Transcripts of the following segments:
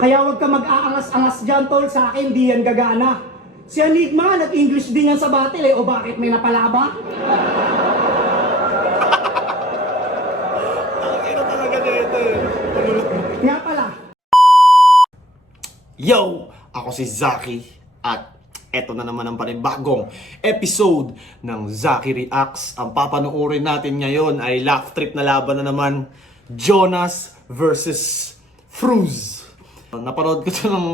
Kaya huwag ka mag-aangas-angas dyan, tol. Sa akin, di yan gagana. Si Enigma, nag-English din yan sa battle eh. O bakit may napalaba? Ano talaga dito eh. Nga pala. Yo! Ako si Zaki at eto na naman ang panibagong episode ng Zaki Reacts. Ang papanoorin natin ngayon ay laugh trip na laban na naman, Jonas versus Fruz. Napanood ko ito ng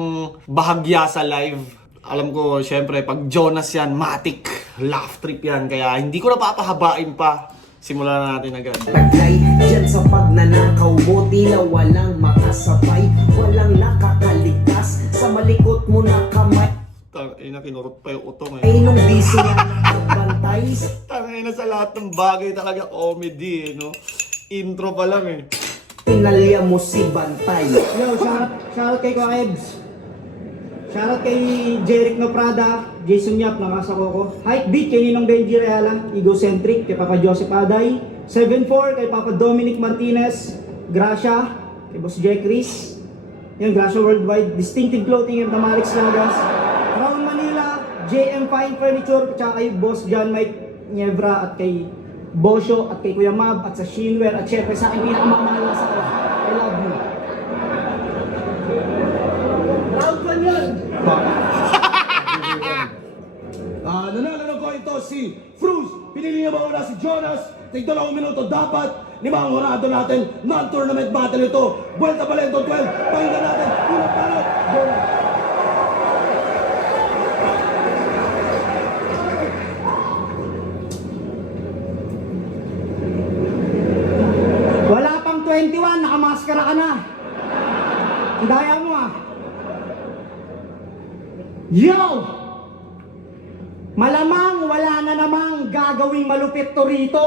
bahagya sa live. Alam ko, syempre, pag Jonas yan, matik, laugh trip yan. Kaya hindi ko na papahabain pa. Simulan na natin agad. Tagay dyan sa pagnanakaw mo, tila walang makasabay, walang nakakaligtas sa malikot mo na kamay. Tangina, kinurot pa yung utong Ay eh. nung di sila nakabantay. Tangina, sa lahat ng bagay talaga comedy eh, no? Intro pa lang eh. Pinalya mo si Bantay. Yo, shoutout kay Koebs. Shoutout kay Jeric Noprada, Jason Yap, nakasa ko. Hypebeat kay Ninong Benji Reala, Egocentric kay Papa Joseph Aday, 7-4 kay Papa Dominic Martinez, Gracia kay Boss Jack Chris, yung Gracia Worldwide, Distinctive Clothing and Tamarix Lagas, Crown Manila, JM Fine Furniture, tsaka kay Boss John Mike Niebra at kay Bosyo at kay Kuya Mab at sa Shinware at syempre sa akin pinakamamahal na sa akin. I love you. Proud man yan! Nanalo ko ito si Fruz. Pinili niya mawala si Jonas. Tig 2 minuto dapat. 5 orado natin. Non-tournament battle ito. Vuelta Balento 12. Pakinggan natin. Unang panot. Jonas. Wala pang 21, nakamaskara ka na. Ang daya mo ah. Yo! Malamang wala na namang gagawing malupit to rito.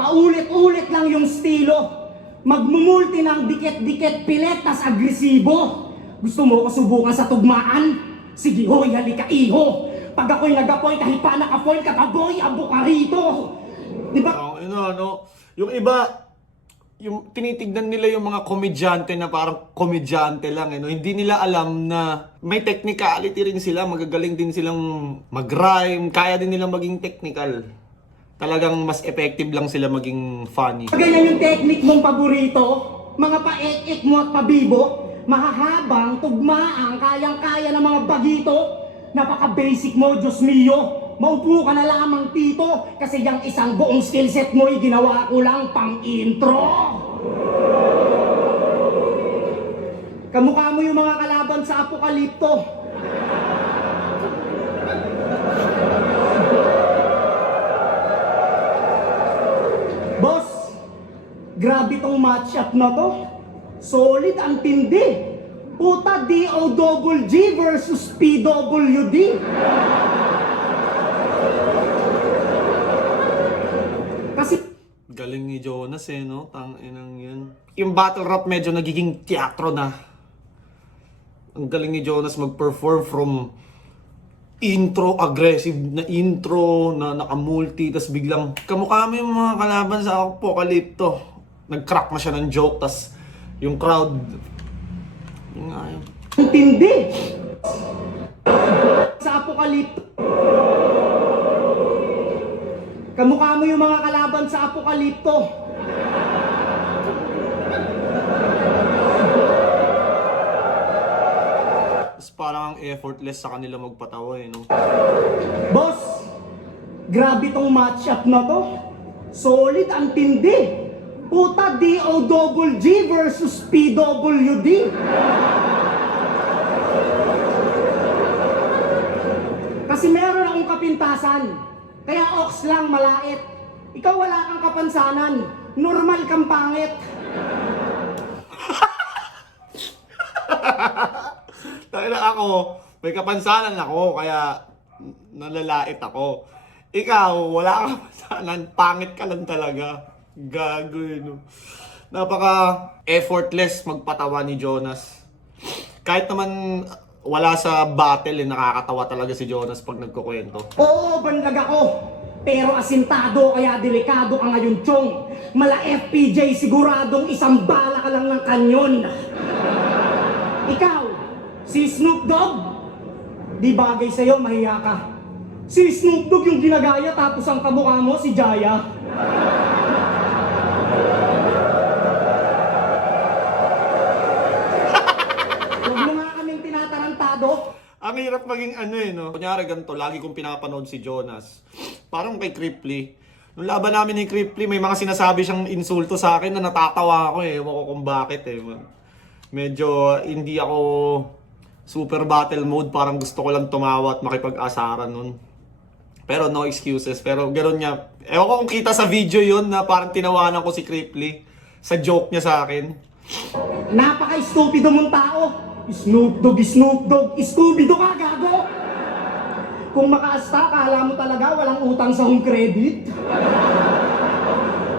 Paulit-ulit lang yung estilo. Magmumulti ng dikit-dikit pilet tas agresibo. Gusto mo ko subukan sa tugmaan? Sige hoy, halika iho. Pag ako'y nagapoy kahit pa nakapoy kakaboy, abo ka rito. Diba? Ano, yung iba, yung tinitignan nila yung mga komedyante na parang komedyante lang, no? Hindi nila alam na may technicality rin sila, magagaling din silang mag-rhyme, kaya din nila maging technical. Talagang mas effective lang sila maging funny. Ganyan yung technique mong paborito, mga paek-ek mo at pabibo, mahahabang, tugmaang, kayang-kaya ng mga bagito, napaka-basic mo, Diyos mio. Maupo ka na lamang tito, kasi yung isang buong skillset mo'y ginawa ko lang pang-intro. Kamukha mo yung mga kalaban sa Apokalipto. Boss, grabe tong matchup na to. Solid ang tindi. Puta, DOGG versus PWD. Kasi Galing ni Jonas eh, no? Tanginang yan. Yung battle rap medyo nagiging teatro na. Ang galing ni Jonas mag-perform from intro, aggressive na intro, na nakamulti, tas biglang kamukha mo yung mga kalaban sa Apocalypto. Nag-crack na siya ng joke, tas yung crowd, yun nga yun. ang tindi. Sa Apokalipto. Kamukha mo yung mga kalaban sa Apokalipto. Tas parang ang effortless sa kanila magpatawa eh, no? Boss, grabe tong matchup na to. Solid ang tindi. Puta, DOGG versus PWD. Kasi meron akong kapintasan. Kaya ox lang malait. Ikaw wala kang kapansanan. Normal kang pangit. Dahil ako, may kapansanan ako, kaya nalalait ako. Ikaw, wala kang kapansanan, pangit ka lang talaga. Gago yun, no? Napaka-effortless magpatawa ni Jonas. Kahit naman wala sa battle, nakakatawa talaga si Jonas pag nagkukwento. Oo, banlag ako. Pero asintado kaya delikado ka ngayon, Chong. Mala FPJ, siguradong isang bala ka lang ng kanyon. Ikaw, si Snoop Dogg, di bagay sa'yo, mahiya ka. Si Snoop Dogg yung ginagaya tapos ang kamukha mo si Jaya. Huwag mo nga kaming tinatarantado. Ang hirap maging ano eh, no? Kunyari ganito, lagi kong pinapanood si Jonas. Parang kay Cripply. Nung laban namin ni Cripply, may mga sinasabi siyang insulto sa akin na natatawa ako eh. Ewan ko kung bakit eh. Medyo hindi ako super battle mode. Parang gusto ko lang tumawa at makipag-asaran nun. Pero no excuses. Pero gano'n niya. Ewan ko kung kita sa video yun na parang tinawanan ko si Cripply sa joke niya sa akin. Napaka-stupido mong tao. Snoop Dogg, Scooby-Doo ka, gago! Kung makaasta, kala mo talaga walang utang sa home credit?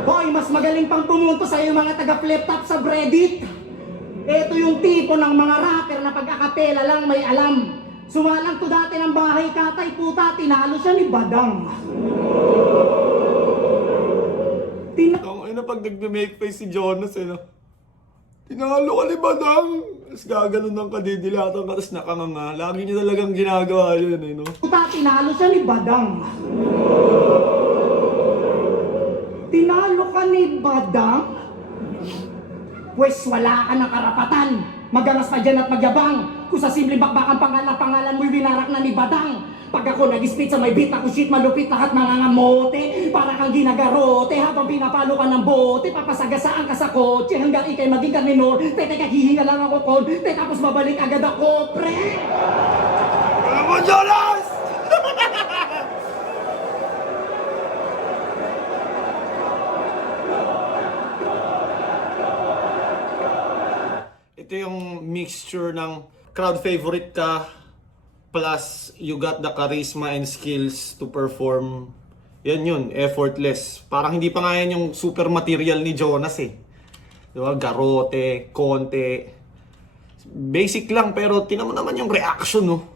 Hoy, mas magaling pang pumunto sa'yo mga taga-flip-top sa Reddit. Ito yung tipo ng mga rapper na pag-akapela lang may alam. Sumalang to dati ng bahay katay, puta, tinalo siya ni Badang. Ang ina pag nag-make face si Jonas eh, no? Tinalo ka ni Badang! Tapos gaganon ng kadidilatan ka, tapos nakanganga. Lagi niya talagang ginagawa yun eh, no? Puta, tinalo siya ni Badang. Tinalo ka ni Badang? Pwes wala ka ng karapatan. Magalas pa dyan at magyabang. Kung sa simpleng bakbakan pangalan mo'y winarak na ni Badang. Pag ako nag-split sa may beat, ako shit malupit lahat mga ngamote. Para kang ginagarote habang pinapalo ka ng bote. Papasagasaan ka sa kotse hanggang ikay maging kaninor. Teka, hihinga lang ako kon. Tapos babalik agad ako, pre! Alam mo, Jonas! Ito yung mixture ng crowd favorite ka plus you got the charisma and skills to perform. Yan yun, effortless. Parang hindi pa nga yan yung super material ni Jonas eh. Diba? Garote, konte. Basic lang pero tinan mo naman yung reaction, no?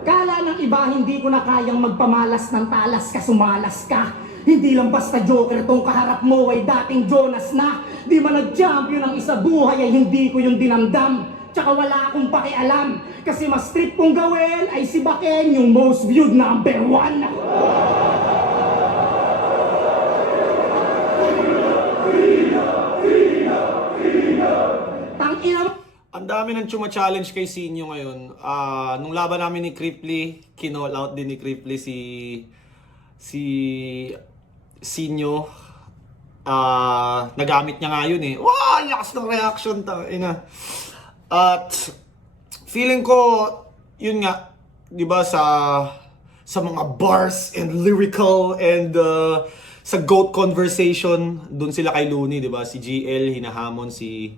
Kala ng iba hindi ko na kayang magpamalas ng talas ka, sumalas ka. Hindi lang basta joker tong kaharap mo ay dating Jonas na. Di man nag-champion ang isa buhay ay hindi ko yung dinamdam. Tsaka wala akong pakialam. Kasi mas trip kong gawin ay si Baken yung most viewed number 1. Tangina mo. Ang dami ng chuma-challenge kay Sinyo ngayon. Nung laban namin ni Cripply, kinall out din ni Cripply si Sinyo. Nagamit niya nga yun eh. Wow! Lakas ng reaction. Ina. At feeling ko, yun nga, di ba sa mga bars and lyrical and sa GOAT conversation, dun sila kay Looney, di ba? Si GL, hinahamon si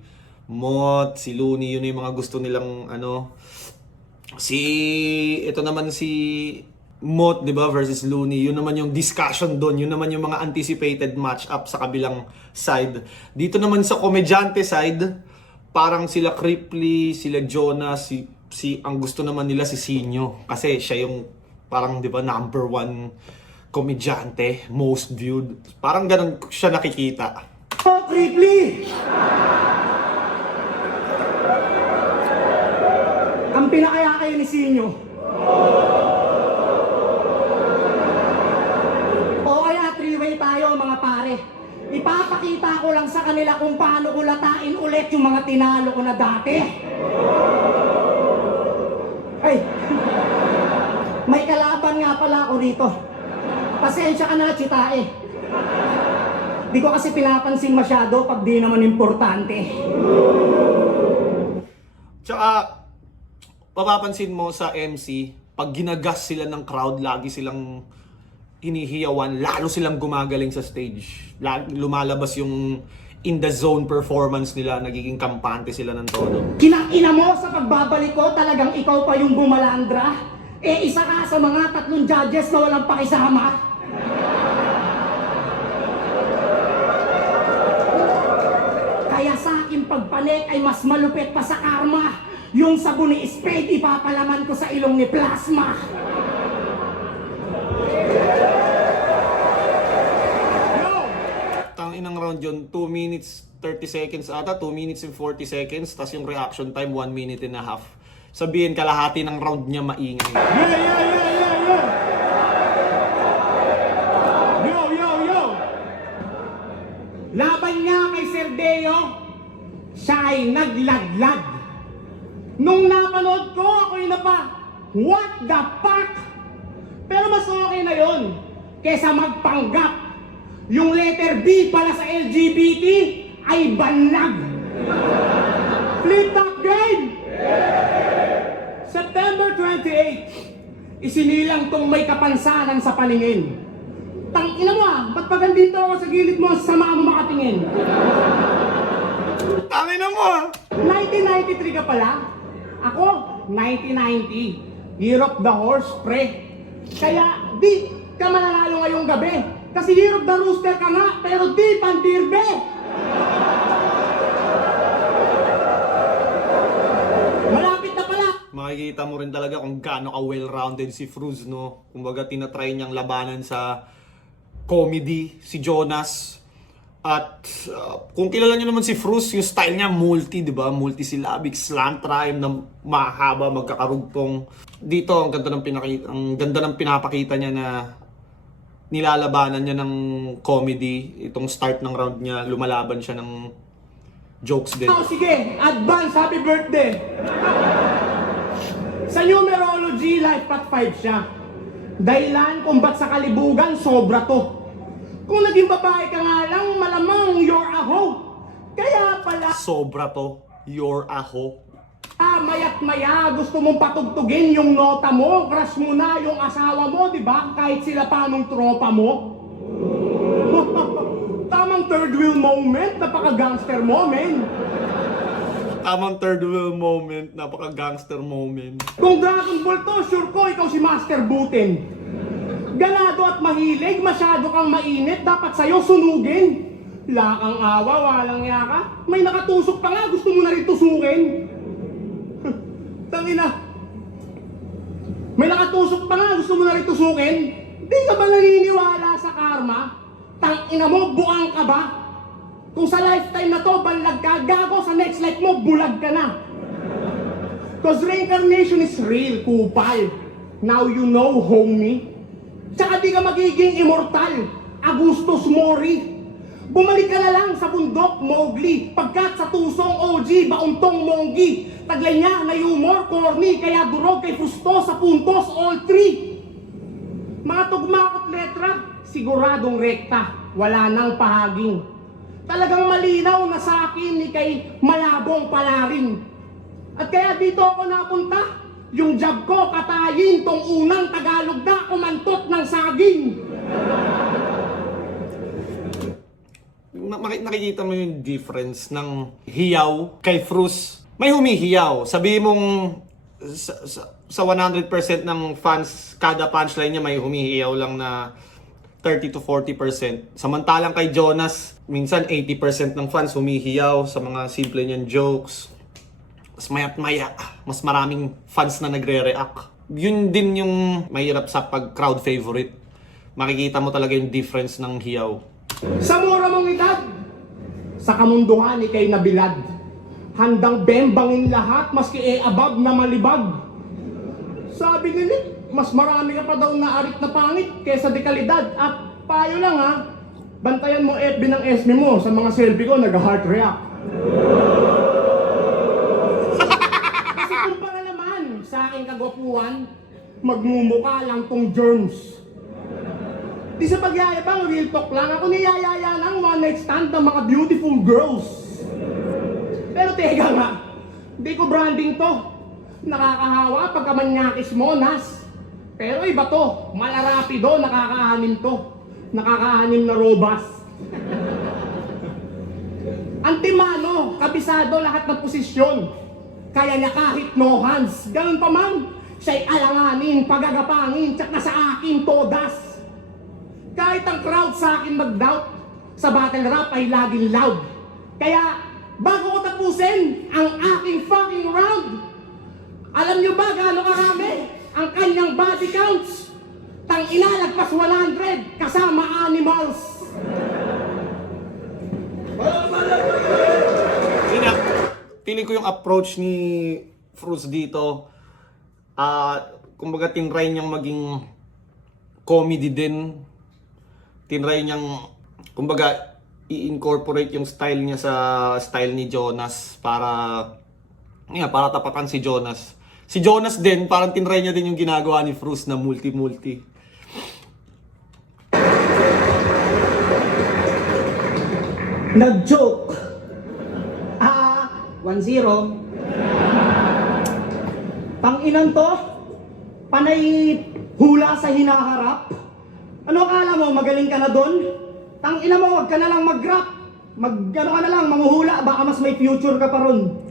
Mot, si Looney, yun yung mga gusto nilang ano. Ito naman si Mot, di ba, versus Looney, yun naman yung discussion doon, yun naman yung mga anticipated match-up sa kabilang side. Dito naman sa komedyante side, parang sila Cripply, sila Jonas, ang gusto naman nila si Sinyo. Kasi siya yung parang, di ba, number 1 komedyante, most viewed. Parang ganun siya nakikita. Oh, Cripply! Ang pinakaya kayo ni Sinyo. O kaya three-way tayo mga pare. Ipapakita ko lang sa kanila kung paano ko latain ulit yung mga tinalo ko na dati. Ay, may kalaban nga pala ako rito. Pasensya ka na, Chitae. Di ko kasi pinapansin masyado pag di naman importante. Tsaka, papapansin mo sa MC, pag ginagas sila ng crowd, lagi silang hinihiyawan, lalo silang gumagaling sa stage. Lumalabas yung in the zone performance nila, nagiging kampante sila ng todo. Kinakina mo sa pagbabalik ko, talagang ikaw pa yung bumalandra? Isa ka sa mga 3 judges na walang pakisama? Kaya sa akin pagpanik ay mas malupit pa sa karma. Yung sabon ni Spade ipapalaman ko sa ilong ni Plasma. round yun, 2 minutes 30 seconds ata, 2 minutes and 40 seconds, tas yung reaction time 1 minute and a half. Sabihin kalahati ng round niya maingay. Yo! Laban niya kay Serdeo, siya ay nagladlad. Nung napanood ko, ako'y what the fuck? Pero mas okay na yon kesa magpanggap. Yung letter B pala sa LGBT ay banlag. Flip top game! September 28, isinilang tong may kapansanan sa paningin. Tangina mo ba't pag andito ako sa gilid mo, sama mo makatingin? Tangina mo! 1993 ka pala? Ako, 1990. Year of the horse, pre. Kaya di ka mananalo ngayong gabi. Kasi year of the rooster ka nga, pero di pandirbe. Malapit na pala. Makikita mo rin talaga kung gaano ka well-rounded si Fruz, no? Kumbaga tinatry niyang labanan sa comedy, si Jonas. At kung kilala niyo naman si Fruz, yung style niya multi, di ba? Multisyllabic, slant rhyme na mahaba, magkakarugtong. Dito, ang ganda ng pinapakita niya na nilalabanan niya ng comedy. Itong start ng round niya, lumalaban siya ng jokes din. Oh, sige, advance happy birthday. Sa numerology, life path 5 siya. Dahilan kung ba't sa kalibugan, sobra to. Kung naging babae ka nga lang, malamang you're a hoe. Kaya pala, Sobra to, you're a hoe. maya't maya, gusto mong patugtugin yung nota mo, crush mo na yung asawa mo, di ba? Kahit sila pa nung tropa mo. Tamang third wheel moment, napaka-gangster mo, men. Tamang third wheel moment, napaka-gangster moment. Kung Dragon Ball to, sure ko ikaw si Master Buten. Ganado at mahilig, masyado kang mainit, dapat sa'yo sunugin. Lakang awa, walang yaka. May nakatusok pa nga, gusto mo na rin tusukin. Tangina. May nakatusok pa nga, gusto mo na rin tusukin. Di ka ba naniniwala sa karma? Tangina mo, buang ka ba? Kung sa lifetime na to, balag ka, gago, sa next life mo, bulag ka na. Cause reincarnation is real, kupal. Now you know, homie. Tsaka di ka magiging immortal, Augustus Mori. Bumalik ka na lang sa bundok, Mowgli. Pagkat sa tusong OG, bauntong Monggi. Taglay niya na humor, corny, kaya durog kay Fusto sa puntos, all three. Mga tugmakot letra, siguradong rekta, wala nang pahaging. Talagang malinaw na sa akin ni kay malabong palarin. At kaya dito ako napunta, yung job ko katayin tong unang Tagalog na kumantot ng saging. Nakikita mo yung difference ng hiyaw kay Fruz. May humihiyaw. Sabi mong sa 100% ng fans, kada punchline niya may humihiyaw lang na 30 to 40%. Samantalang kay Jonas, minsan 80% ng fans humihiyaw sa mga simple niyang jokes. Mas maya't maya, mas maraming fans na nagre-react. Yun din yung mahirap sa pag-crowd favorite. Makikita mo talaga yung difference ng hiyaw. Sa mura mong edad, sa kamunduhan ikay nabilad. Handang bembangin lahat, maski above na malibag. Sabi ni Nick, mas marami ka pa daw na arit na pangit kesa dekalidad. At payo lang ha, bantayan mo FB ng SME mo sa mga selfie ko, nag-heart react. Kasi kumpara naman sa aking kagwapuan, magmumukha lang tong germs. Di sa pagyayabang, real talk lang. Ako niyayaya ng one night stand ng mga beautiful girls. Pero teka nga, di ko branding to. Nakakahawa pagka manyakis mo, Nas. Pero iba to, malarapido, nakakaanim to. Nakakaanim na robas. Antimano, kabisado lahat ng posisyon. Kaya niya kahit no hands. Ganun pa man, siya'y alanganin, pagagapangin, tsak na sa akin todas. Kahit ang crowd sa akin mag-doubt, sa battle rap ay laging loud. Kaya, bago ko tapusin ang aking fucking round, alam nyo ba gaano karami ang kanyang body counts? Tang ina, lagpas 100 kasama animals. feeling ko yung approach ni Fruz dito, kumbaga tinry niyang maging comedy din. Tinry niyang, kumbaga, i-incorporate yung style niya sa style ni Jonas para tapatan si Jonas. Si Jonas din, parang tinry niya din yung ginagawa ni Fruz na multi-multi. Nag-joke. 1-0. Tanginan to, panay hula sa hinaharap. Ano akala mo, magaling ka na doon? Tangina mo, wag ka na lang mag-rap. Ano ka na lang, manghuhula, baka mas may future ka pa ron.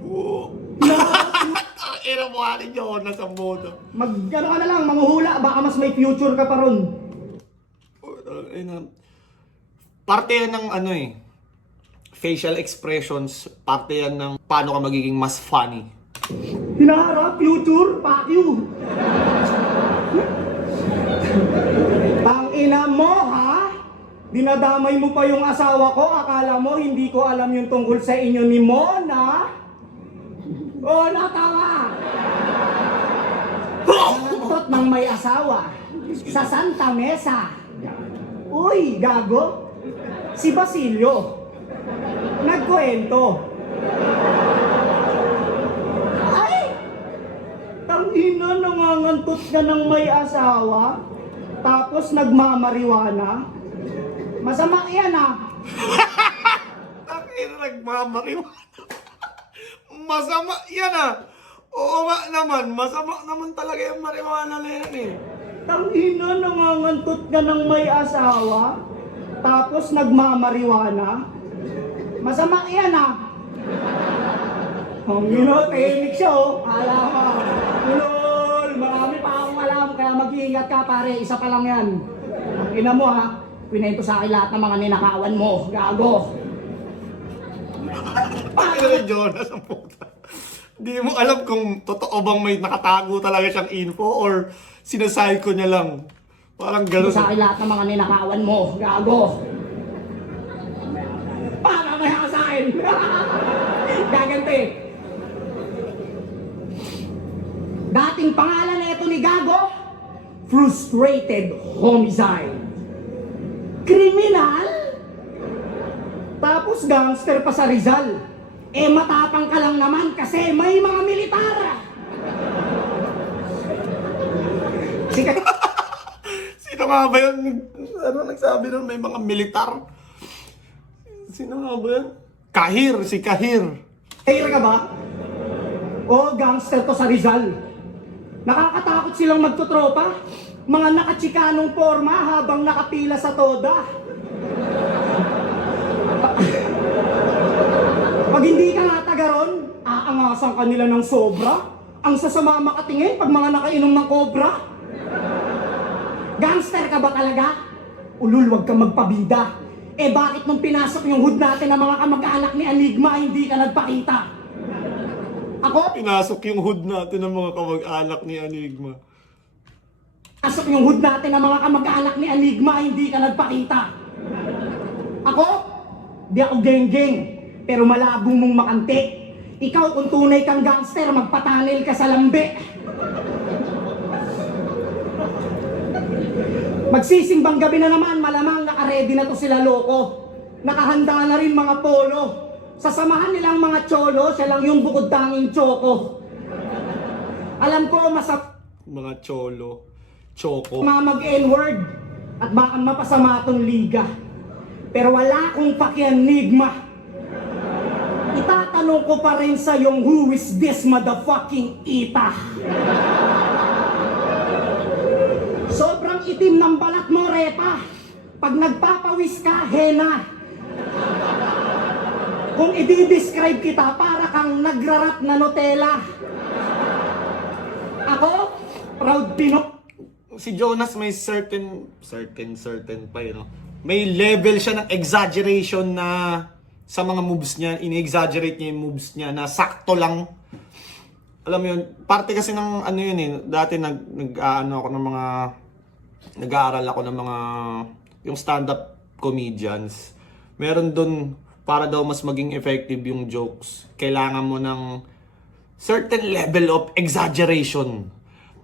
Ina mo ni Jonas ang modo. Ano ka na lang, manghuhula, baka mas may future ka pa ron. Parte yan ng facial expressions, parte yan ng paano ka magiging mas funny. Hinaharap, future, fuck you. Tangina mo, ha? Dinadamay mo pa yung asawa ko, akala mo hindi ko alam yung tungkol sa inyo ni Mona? O, natawa! Nangantot ng may asawa sa Santa Mesa. Uy, gago! Si Basilio nagkwento. Ay! Tangina, nangangantot ka ng may asawa, tapos nagmamariwana. Masama yan, ah! Tangina, nagmamariwana. Masama yan, ah! Oo nga naman, masama naman talaga yung marijuana na yan, eh. Tangina, nangangantot ka ng may asawa, tapos nagmamariwana. Masama yan, ah! Tangina, tehimik siya, oh. Alam mo. Lol, marami pa akong alam, kaya mag-iingat ka, pare. Isa pa lang yan. Tangina mo, ha? Pinento sa akin lahat ng mga ninakawan mo. Gago. Pakita ni Jonas ang puta. Hindi mo alam kung totoo bang may nakatago talaga siyang info or sinasay ko niya lang. Parang Pinento gano'n. sa akin lahat ng mga ninakawan mo. Gago. Para kaya ka sa akin. Gaganti. Dating pangalan na ito ni Gago, frustrated homicide. Kriminal? Tapos gangster pa sa Rizal. Eh matapang ka lang naman kasi may mga militar. Sino nga ba yun? Ano nagsabi nun? May mga militar? Sino nga ba yun? Kahir, si Kahir. Kaya ka ba? O gangster to sa Rizal. Nakakatakot silang magtutropa. Mga nakatsikanong forma habang nakapila sa toda. Pag hindi ka nga taga ron, aangasan ka nila ng sobra. Ang sasama makatingin pag mga nakainom ng kobra. Gangster ka ba talaga? Ulul, wag kang magpabida. Eh bakit nung pinasok yung hood natin ng mga kamag-anak ni Enigma, hindi ka nagpakita? Ako? Pinasok yung hood natin ng mga kamag-anak ni Enigma. Pasok yung hood natin ng mga kamag-anak ni Enigma, hindi ka nagpakita. Ako? Di ako geng-geng, pero malabo mong makante. Ikaw kung tunay kang gangster, magpatanil ka sa lambe. Magsisimbang gabi na naman, malamang nakaredy na to sila loko. Nakahanda na rin mga polo. Sasamahan nilang mga cholo, siya lang yung bukod tanging tsoko. Alam ko, Mga cholo. Choco. mag-N-word at baka mapasama tong liga. Pero wala akong pakianigma. Itatanong ko pa rin sa yung who is this motherfucking ita? Sobrang itim ng balat mo, Repa. Pag nagpapawis ka, hena. Kung i-describe kita, para kang nagrarap na Nutella. Ako, proud Pinoy. Si Jonas may certain pa yun. May level siya ng exaggeration na sa mga moves niya, ini-exaggerate niya yung moves niya na sakto lang. Alam mo yun, parte kasi ng ano yun eh, dati nag-aaral ako ng mga yung stand-up comedians. Meron doon para daw mas maging effective yung jokes, kailangan mo ng certain level of exaggeration.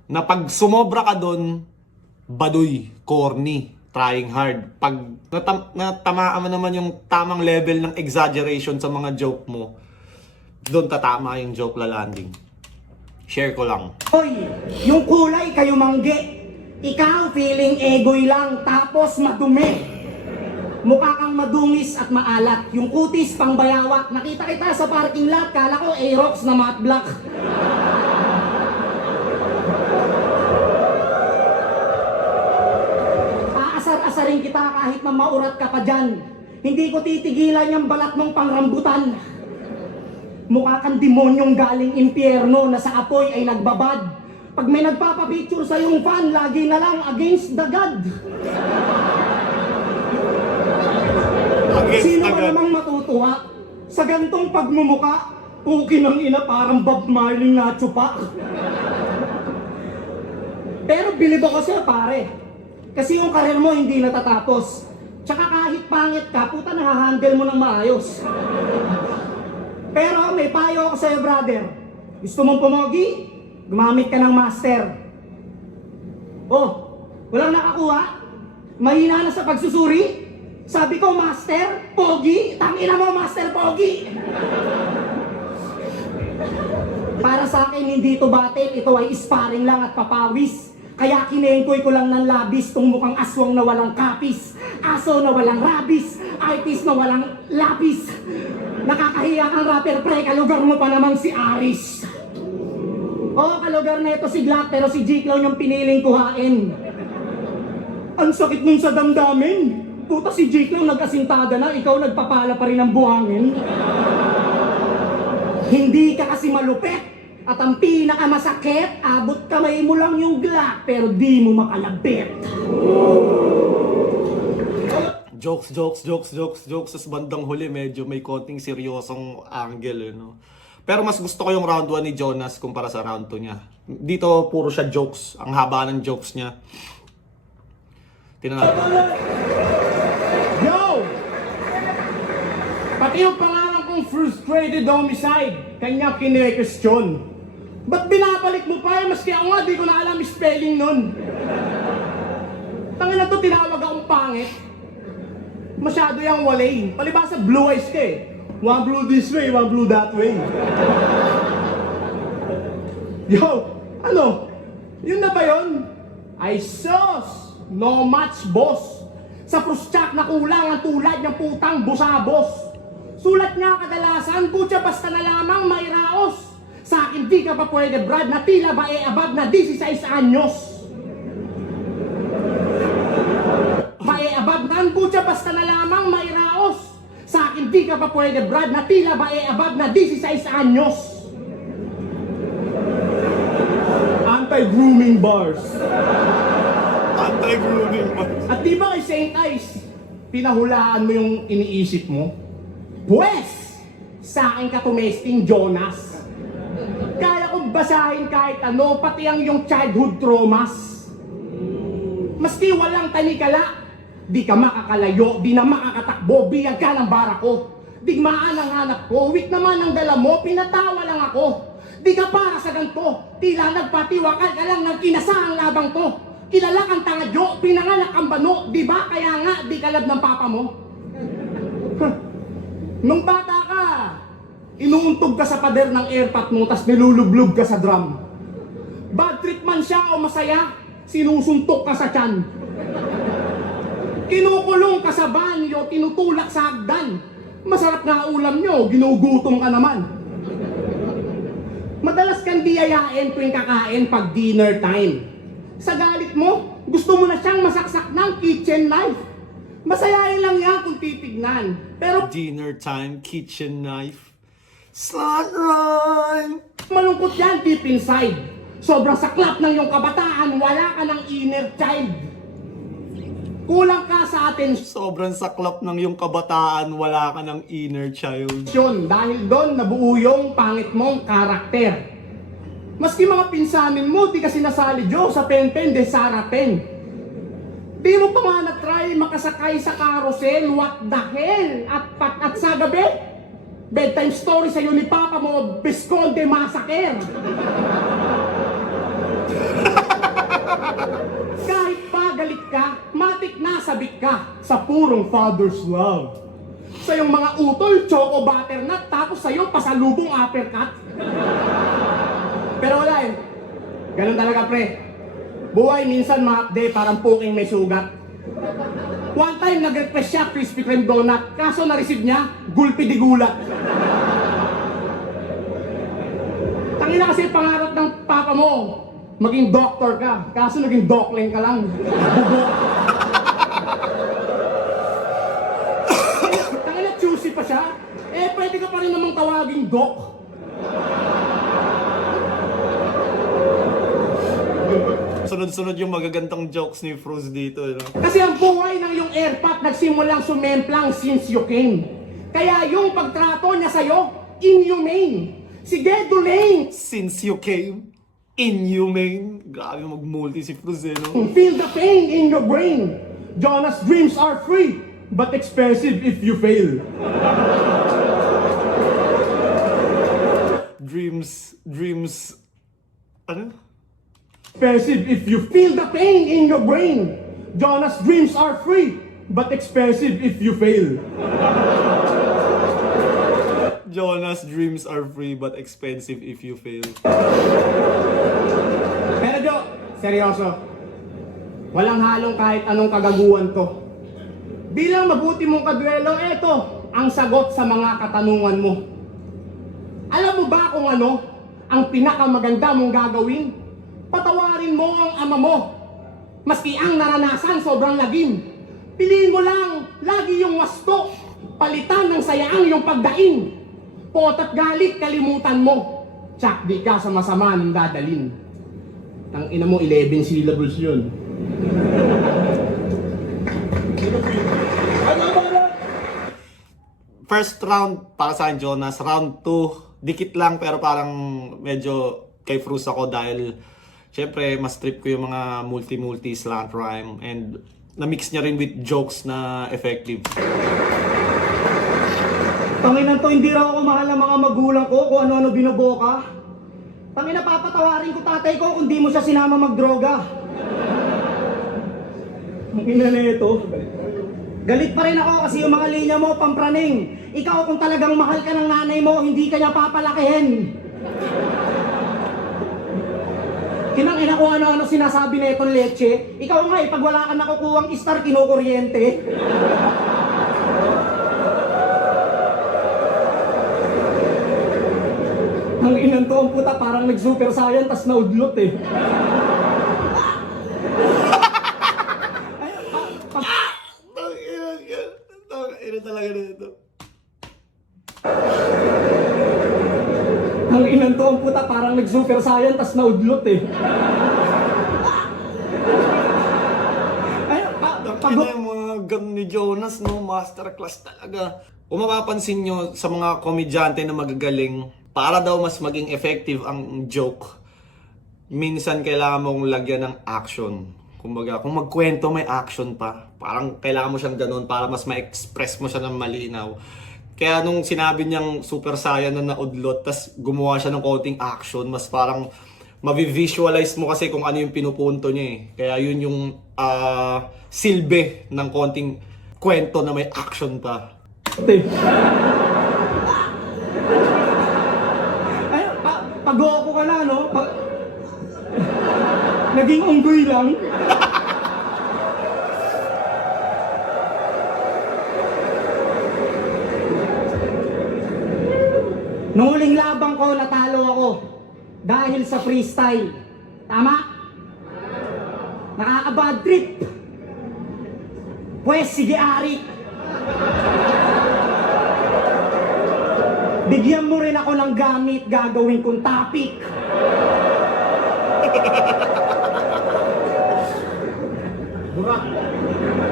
Na pag sumobra ka doon, baduy, corny, trying hard. Pag natamaan mo naman yung tamang level ng exaggeration sa mga joke mo, doon tatama yung joke lalanding. Share ko lang. Hoy, yung kulay kayo mangge. Ikaw feeling egoy lang tapos madumi. Mukha kang madungis at maalat. Yung kutis pang bayawak. Nakita kita sa parking lot, kala ko Aerox na matte black. Aasar-asarin kita kahit mamaurat ka pa dyan. Hindi ko titigilan yung balat mong pangrambutan. Mukha kang demonyong galing impyerno na sa apoy ay nagbabad. Pag may nagpapapicture sa yung fan, lagi na lang against the God. Sino ka namang matutuwa? Sa gantong pagmumuka, puki ng ina parang Bob Marley Nacho pa. Pero bilib ako sa'yo pare. Kasi yung karir mo hindi natatapos. Tsaka kahit pangit ka, puta nahahandle mo ng maayos. Pero may payo ako sa'yo brother. Gusto mong pumogi? Gumamit ka ng master. Oh, walang nakakuha? Mahina na sa pagsusuri? Sabi ko, master, pogi. Tangina mo, master, pogi. Para sa akin, hindi ito battle. Ito ay sparring lang at papawis. Kaya kinengkoy ko lang ng labis tong mukhang aswang na walang kapis. Aso na walang rabis. Artist na walang lapis. Nakakahiya kang rapper, pre. Kalugar mo pa namang si Aris. Oo, kalugar na ito si Glock, pero si G-Clown yung piniling kuhain. Ang sakit nun sa damdamin. Puta si Jake lang nag-asintada na, ikaw nagpapala pa rin ng buhangin. Hindi ka kasi malupit. At ang pinakamasakit, abot kamay mo lang yung Glock, pero di mo makalabit. Jokes. Sa bandang huli, medyo may konting seryosong angle, no? Pero mas gusto ko yung round 1 ni Jonas kumpara sa round 2 niya. Dito, puro siya jokes. Ang haba ng jokes niya. Tingnan natin. Yo! Pati yung pangalan kong frustrated homicide, kanya kine-question. Ba't binabalik mo pa eh? Maski ako nga, di ko na alam yung spelling nun. Tangin na to, tinawag akong pangit. Masyado yung walay. Palibasa, blue eyes ka eh. One blue this way, one blue that way. Yo! Ano? Yun na ba yun? Ay sos! No match, boss. Sa prustyak na kulang ang tulad ng putang busabos. Sulat niya kadalasan, kutya basta na lamang may raos. Sa akin di ka pa pwede brad na tila ba above na 16 anyos. Bae above na kutya basta na lamang may raos. Sa akin di ka pa pwede brad na tila ba above na 16 anyos. Anti-grooming bars. Anti-grooming bars. At di ba kay St. Ice, pinahulaan mo yung iniisip mo? Pwes, sa akin ka tumesting Jonas. Kaya kong basahin kahit ano, pati ang yung childhood traumas. Maski walang tanikala, di ka makakalayo, di na makakatakbo, biyag ka ng bara ko. Digmaan ang hanap ko, weak naman ang dala mo, pinatawa lang ako. Di ka para sa ganto, tila nagpatiwakal ka lang ng kinasahang labang to. Kilala kang tangadyo, pinanganak ang bano, di ba? Kaya nga, di kalab ng papa mo. Nung bata ka, inuuntog ka sa pader ng airpot mo, tas nilulublog ka sa drum. Bad trip man siya o masaya, sinusuntok ka sa tiyan. Kinukulong ka sa banyo, tinutulak sa hagdan. Masarap na ulam nyo, ginugutom ka naman. Madalas kang diyayain tuwing kakain pag dinner time. Sa galit mo, gusto mo na siyang masaksak ng kitchen knife. Masayain lang yan kung titignan. Pero Dinner time, kitchen knife. Slut rhyme! malungkot yan deep inside. Sobrang saklap ng iyong kabataan, wala ka ng inner child. Kulang ka sa atensyon Sobrang saklap ng yung kabataan, wala ka ng inner child. dahil doon nabuo yung pangit mong karakter. Maski mga pinsanin mo, di ka sinasali Joe sa pen-pen de Sara Pen. Di mo pa nga na-try makasakay sa carousel, what the hell? At sa gabi, bedtime story sa'yo ni Papa mo, Visconde Massacre. Kahit pa galit ka, matik nasabik ka sa purong father's love. Sa yung mga utol, choco butternut, tapos sa'yo pasalubong uppercut. Pero wala eh. Ganun talaga pre. Buhay minsan mahapde, parang puking may sugat. One time nag-request siya Krispy Kreme donut, kaso na-receive niya, gulpi di gulat. Tangina kasi pangarap ng papa mo, maging doctor ka, kaso naging dokling ka lang. Tangina choosy pa siya, eh pwede ka pa rin namang tawaging doc. Sunod-sunod yung magagandang jokes ni Fruz dito, no? Kasi ang buhay ng yung airpat nagsimulang sumemplang since you came. Kaya yung pagtrato niya sa'yo, inhumane. Sige, Dulane! Since you came, inhumane. Grabe mag-multi si Fruz, no? Feel the pain in your brain. Jonas' dreams are free, but expensive if you fail. Dreams, ano? Expensive if you feel the pain in your brain. Jonas' dreams are free, but expensive if you fail. Jonas' dreams are free but expensive if you fail. Pero Jo, seryoso. Walang halong kahit anong kagaguhan to. Bilang mabuti mong kadwelo, eto ang sagot sa mga katanungan mo. Alam mo ba kung ano ang pinakamaganda mong gagawin? Patawarin mo ang ama mo. Maski ang naranasan sobrang lagim. Piliin mo lang lagi yung wasto. Palitan ng sayaang yung pagdaing. Pot at galit kalimutan mo. Tsak di ka sa masama ng dadalin. Tang ina mo 11 syllables yun. First round para sa akin, Jonas. Round 2, dikit lang pero parang medyo kay Fruz ako dahil syempre mas trip ko yung mga multi slant rhyme and na-mix niya rin with jokes na effective. Tanginan to, hindi raw ako mahal ng mga magulang ko kung ano-ano binoboka. Tangina, papatawarin ko tatay ko kung di mo siya sinama magdroga. Ang ina na ito. Galit pa rin ako kasi yung mga linya mo, pampraning. Ikaw kung talagang mahal ka ng nanay mo, hindi ka niya papalakihin. Kinang ina ko ano-ano sinasabi na itong leche. Ikaw nga pag wala ka nakukuhang star, kinukuryente. Ang inan to, ang puta, parang nag-super saiyan, tas naudlot eh. Ina talaga nito. Ang inan to, ang puta, parang nag-super saiyan, tas naudlot eh. Ay, Ina yung mga ganun ni Jonas, no? Masterclass talaga. Kung mapapansin nyo sa mga komedyante na magagaling, para daw mas maging effective ang joke, minsan kailangan mong lagyan ng action. Kumbaga, kung magkwento may action pa, parang kailangan mo siyang ganun para mas ma-express mo siya ng malinaw. Kaya nung sinabi niyang super saiyan na naudlot, tas gumawa siya ng konting action, mas parang mavi-visualize mo kasi kung ano yung pinupunto niya eh. Kaya yun yung silbi ng konting kwento na may action pa. ay, pag-ooko ka na, no? Naging unggoy lang. Nung huling labang ko, natalo ako. Dahil sa freestyle. Tama? Nakaka-bad trip. Pwes, sige Ari. Bigyan mo rin ako ng gamit, gagawin kong topic.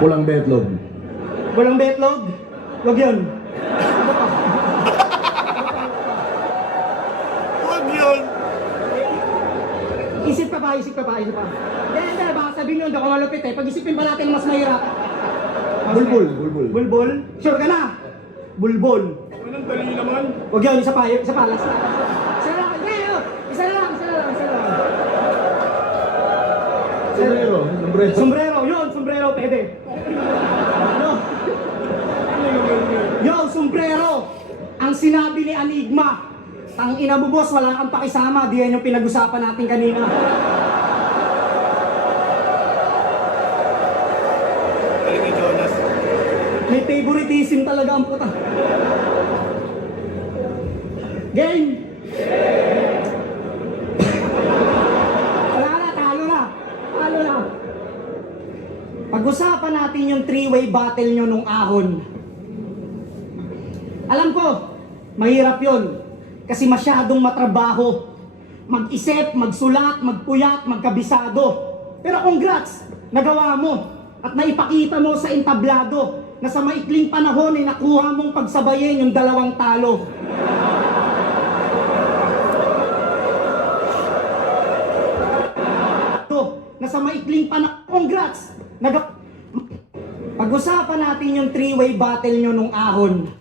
Walang betlog. Walang betlog? Wag yun. Huwag yun! Isip ka pa. Hindi, baka sabihin nyo, hindi ako malupit eh. Pag-isipin pa natin mas mahirap. Bulbul. Bulbul? Sure ka na? Bulbol. Anong dali naman? Huwag yun, isa pa, last na. Isa lang, isa lang. Sombrero. Sombrero, yun, sombrero, pwede. Yo, sombrero! Ang sinabi ni Enigma, ang ina mo boss, wala kang pakisama, di yan yung pinag-usapan natin kanina. Galing ni Jonas. May favoritism talaga ang puta. Game! Wala na, talo na. Pag-usapan natin yung three-way battle nyo nung ahon. Alam ko, mahirap yun. Kasi masyadong matrabaho. Mag-isip, magsulat, magpuyat, magkabisado. Pero congrats, nagawa mo. At naipakita mo sa entablado na sa maikling panahon ay nakuha mong pagsabayin yung dalawang talo. Na sa maikling panahon, congrats! Pag-usapan natin yung three-way battle nyo nung ahon.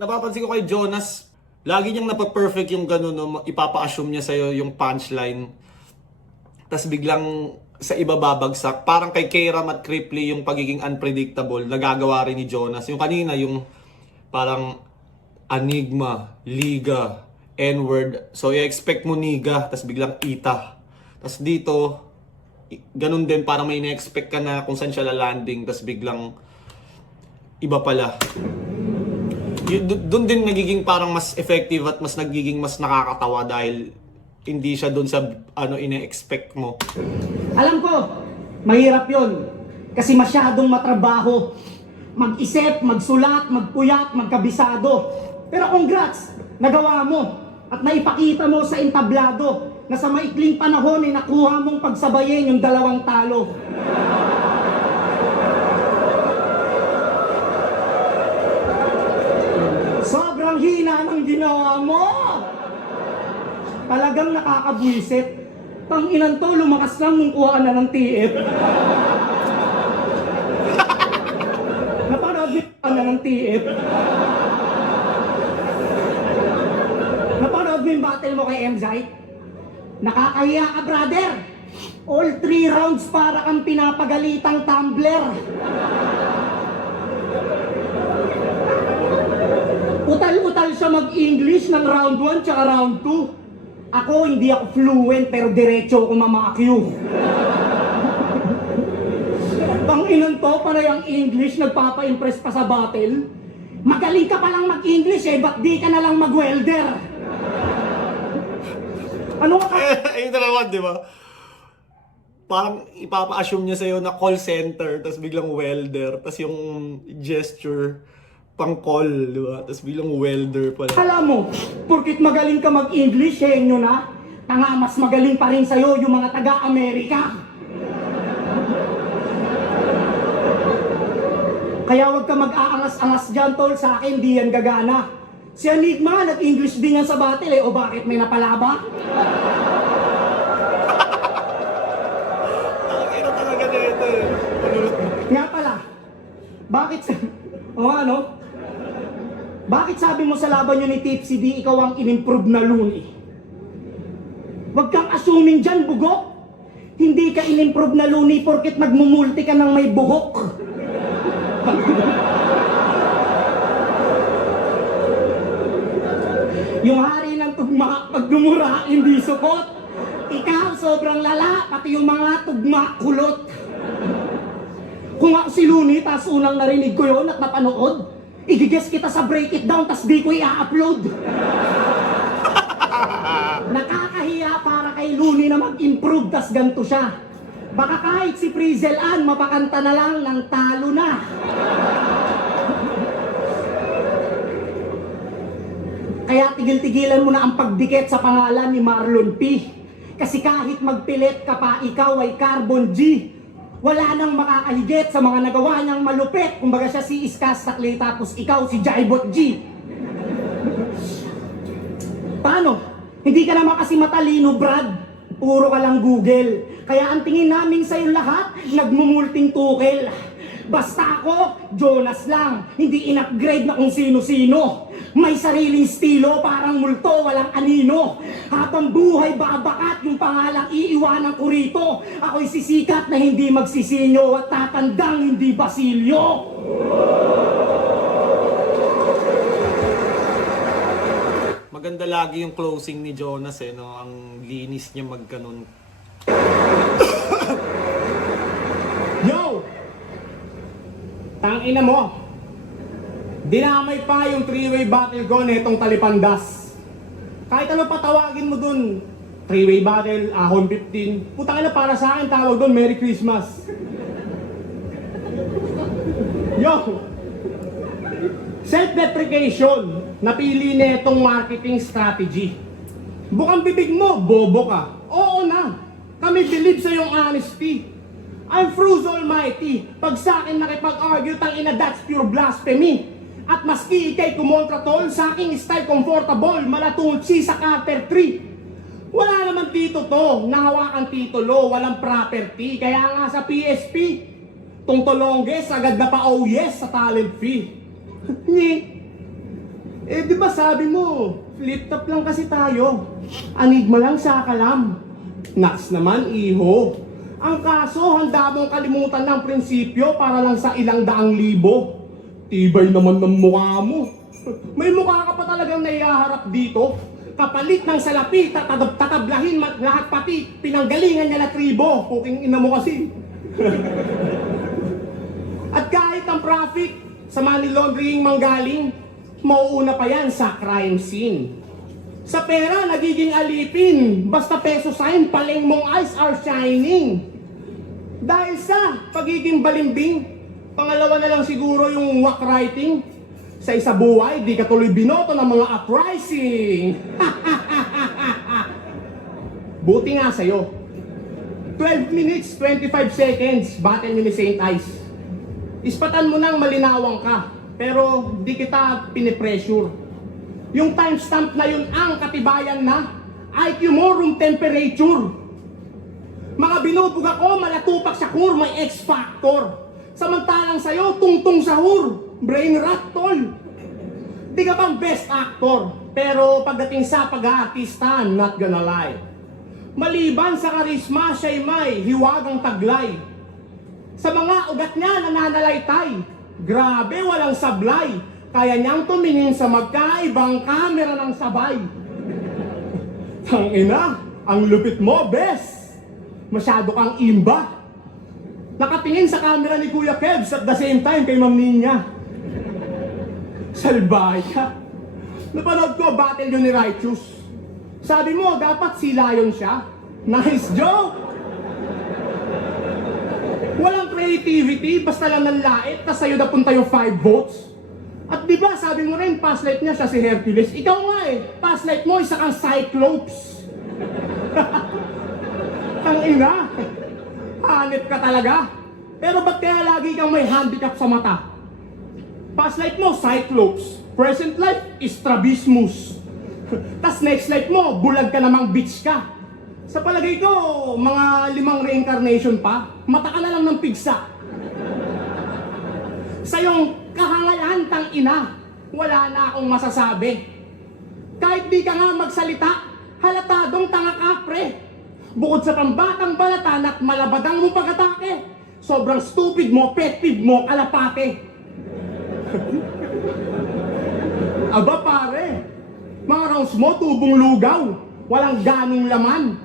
Napapansin ko kay Jonas, lagi niyang napa-perfect yung gano'n, no? Ipapa-assume niya sa'yo yung punchline. Tapos biglang sa iba babagsak. Parang kay Kairam at Cripley yung pagiging unpredictable, nagagawa rin ni Jonas. Yung kanina, yung parang Enigma, Liga, N-word. So i-expect mo Niga, tapos biglang Ita. Tapos dito, ganun din, parang may na-expect ka na kung saan siya lalanding, tapos biglang iba pala. Doon din nagiging parang mas effective at mas nagiging mas nakakatawa dahil hindi siya doon sa ina-expect mo. Alam ko, mahirap yun. Kasi masyadong matrabaho. Mag-isip, magsulat, magpuyat, magkabisado. Pero congrats, nagawa mo. At naipakita mo sa entablado na sa maikling panahon ay nakuha mong pagsabayin yung dalawang talo. Sobrang hina ng ginawa mo! Talagang nakakabwisit. Tanginan to, lumakas lang nung kuhaan na ng TF. Napanood niyo na ng TF. Napanood mo yung battle mo kay Emzite? Nakakahiya ka, brother! All 3 rounds para kang pinapagalitang tumbler. Utal-utal siya mag-English ng round 1 tsaka round 2. Ako, hindi ako fluent pero diretso ako mamakyu. Panginan to, panay ang English, nagpapa-impress pa sa battle. Magaling ka palang mag-English eh, ba't di ka na lang mag-welder? Ano ka? Ayun na naman, di ba? Parang ipapa-assume niya sa'yo na call center, tapos biglang welder, tapos yung gesture, pang call, di ba? Tapos biglang welder pala. Alam mo, porkit magaling ka mag-English, henyo na, tanga mas magaling pa rin sa'yo yung mga taga-Amerika. Kaya wag ka mag-aangas-angas dyan, tol, sa akin, di yan gagana. Si Enigma, nag-English din yan sa battle eh, o bakit may napalaba? Ano talaga nito eh? Nga pala, bakit bakit sabi mo sa laban nyo ni Tipsy di ikaw ang in-improve na Looney? Wag kang assuming dyan, bugok. Hindi ka in-improve na Looney porket nagmumulti ka ng may buhok. Yung hari ng tugma, pag dumura, hindi sukot. Ikaw, sobrang lala, pati yung mga tugma, kulot. Kung ako si Looney, tas unang narinig ko yon at napanood, igigess kita sa break it down, tas di ko i-upload. Nakakahiya para kay Looney na mag-improve, tas ganito siya. Baka kahit si Frizzle Ann, mapakanta na lang ng talo na. Kaya tigil-tigilan mo na ang pagdikit sa pangalan ni Marlon P. Kasi kahit magpilit ka pa, ikaw ay Carbon G. Wala nang makakahigit sa mga nagawa niyang malupit. Kumbaga siya si Iskas Takli, tapos ikaw si Jaibot G. Paano? Hindi ka naman kasi matalino, Brad. Puro ka lang Google. Kaya ang tingin namin sa'yo lahat, nagmumulting tukil. Basta ako, Jonas lang, hindi in-upgrade na kung sino-sino. May sariling estilo, parang multo, walang anino. Habang buhay babakat, yung pangalang iiwanan ko rito. Ako'y sisikat na hindi magsisinyo at tatandang hindi basilyo. Maganda lagi yung closing ni Jonas eh, no? Ang linis niya magkanon. Yo! Tangina mo! Dinamay pa yung three-way battle ko netong talipandas. Kahit ano patawagin mo dun, three-way battle, ahon 15. Putang ina, para sa akin tawag dun, Merry Christmas. Yo! Self-deprecation, napili netong marketing strategy. Bukang bibig mo, bobo ka. Oo na, kami believe sa iyong honesty. I'm Fruz Almighty. Pag sa akin nakipag-argue, tangina, that's pure blasphemy. At maski ikay kumontra tol, sa aking style comfortable, malatungsi sa Carter 3. Wala naman dito to, nahawakan titulo, walang property. Kaya nga sa PSP, tong tolongges, agad na pa oh yes sa talent fee. Di ba sabi mo, flip top lang kasi tayo. Anigma lang sa kalam. Naks naman, iho. Ang kaso, handa mong kalimutan ng prinsipyo para lang sa ilang daang libo. Tibay naman ng mukha mo. May mukha ka pa talagang naihaharap dito. Kapalit ng salapi, tatablahin lahat pati, pinanggalingan niya na tribo. Puking ina mo kasi. At kahit ang profit sa money laundering manggaling, mauuna pa yan sa crime scene. Sa pera, nagiging alipin. Basta peso sign, paleng mong eyes are shining. Dahil sa pagiging balimbing, pangalawa na lang siguro yung whack writing. Sa isa buhay, di ka tuloy binoto ng mga uprising. Buti nga sa'yo. 12 minutes, 25 seconds, battle ni St. Ice. Ispatan mo nang malinawang ka, pero di kita pinipressure. Yung timestamp na yun ang katibayan na IQ mo room temperature. Mga binubog ako, malatupak sa core, may X-factor. Samantalang sa'yo, tungtong sahur, brain rot, tol. Di ka bang best actor, pero pagdating sa pag-aartista, not gonna lie. Maliban sa karisma, siya'y may hiwagang taglay. Sa mga ugat niya, nananalaytay. Grabe, walang sablay. Kaya niyang tumingin sa magkaibang kamera ng sabay. Tangina, ang lupit mo, bes. Masyado kang imba. Nakatingin sa camera ni Kuya Kevs at the same time kay Ma'am Ninya. Salbay ka. Napanood ko battle yun ni Righteous. Sabi mo, dapat si Lion siya. Nice joke! Walang creativity, basta lang nanlait, tas sa'yo napunta yung 5 votes. At di ba sabi mo rin, past life niya siya si Hercules. Ikaw nga past life mo, isa kang Cyclops. Tangina, hanip ka talaga. Pero ba't kaya lagi kang may handicap sa mata? Past life mo, Cyclops. Present life, Strabismus. Tas next life mo, bulag ka namang bitch ka. Sa palagay ko, mga 5 reincarnation pa, mata ka na lang ng pigsa. Sa iyong kahangalan, tangina, wala na akong masasabi. Kahit di ka nga magsalita, halatadong tanga ka, pre. Bukod sa pambatang balatan at malabadang mong pag-atake, sobrang stupid mo, pet peeve mo, kalapate. Aba pare, mga rounds mo, tubong lugaw, walang ganong laman.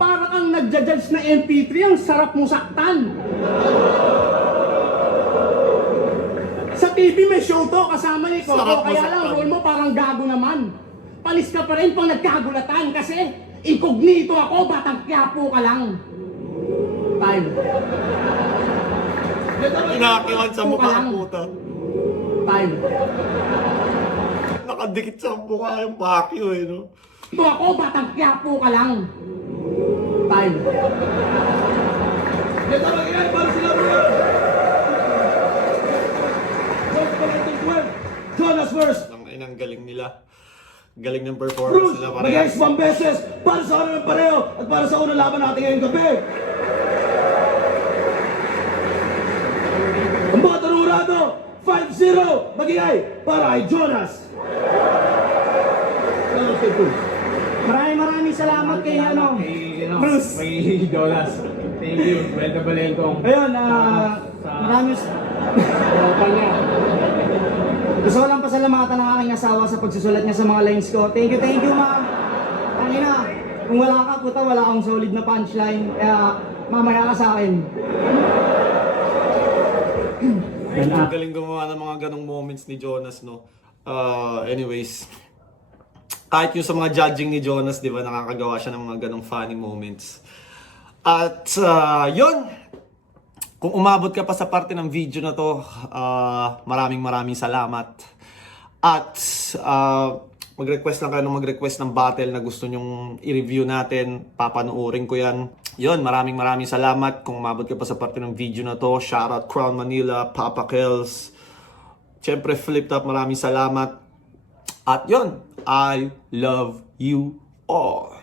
Para kang nagja-judge na MP3, ang sarap mo saktan. Sa TV may show to, kasama ni Coco, kaya lang role mo parang gago naman. Palis ka pa rin pang nagkagulatan kasi incognito ako, batang Quiapo ka lang. Time. Inakiwan sa mukha ang puta. Time. Nakadikit sa mukha yung pakyo no? Ito ako, batang Quiapo ka lang. Time. Ito mag-iay para sila mo yan. Jonas first. Ang galing nila. Galing ng performance Bruce, nila mag-ice parehas. 1 beses para sa unang pareho at para sa unang laban natin ngayong gabi. Ang mga tanurado, 5-0, mag-iay para kay Jonas. Ano si Bruce? Maraming salamat kay Bruce. Kay Jonas. Thank you. Welcome Balengkong. Ayun, maraming niya. gusto ko lang pasalamatan ng aking asawa sa pagsusulat niya sa mga lines ko. Thank you, ma'am. Tangina, kung wala ka, puta, wala akong solid na punchline. Kaya, mamaya ka sa akin. Galing gumawa ng mga ganong moments ni Jonas, no? Anyways, kahit yung sa mga judging ni Jonas, di ba, nakakagawa siya ng mga ganong funny moments. At yun, kung umabot ka pa sa parte ng video na to, maraming salamat. At mag-request lang kayo ng mag-request ng battle na gusto nyong i-review natin, papanuorin ko yan. Yun, maraming salamat kung umabot ka pa sa parte ng video na to. Shoutout Crown Manila, Papa Kells, syempre Flip Top, maraming salamat. At yun, I love you all.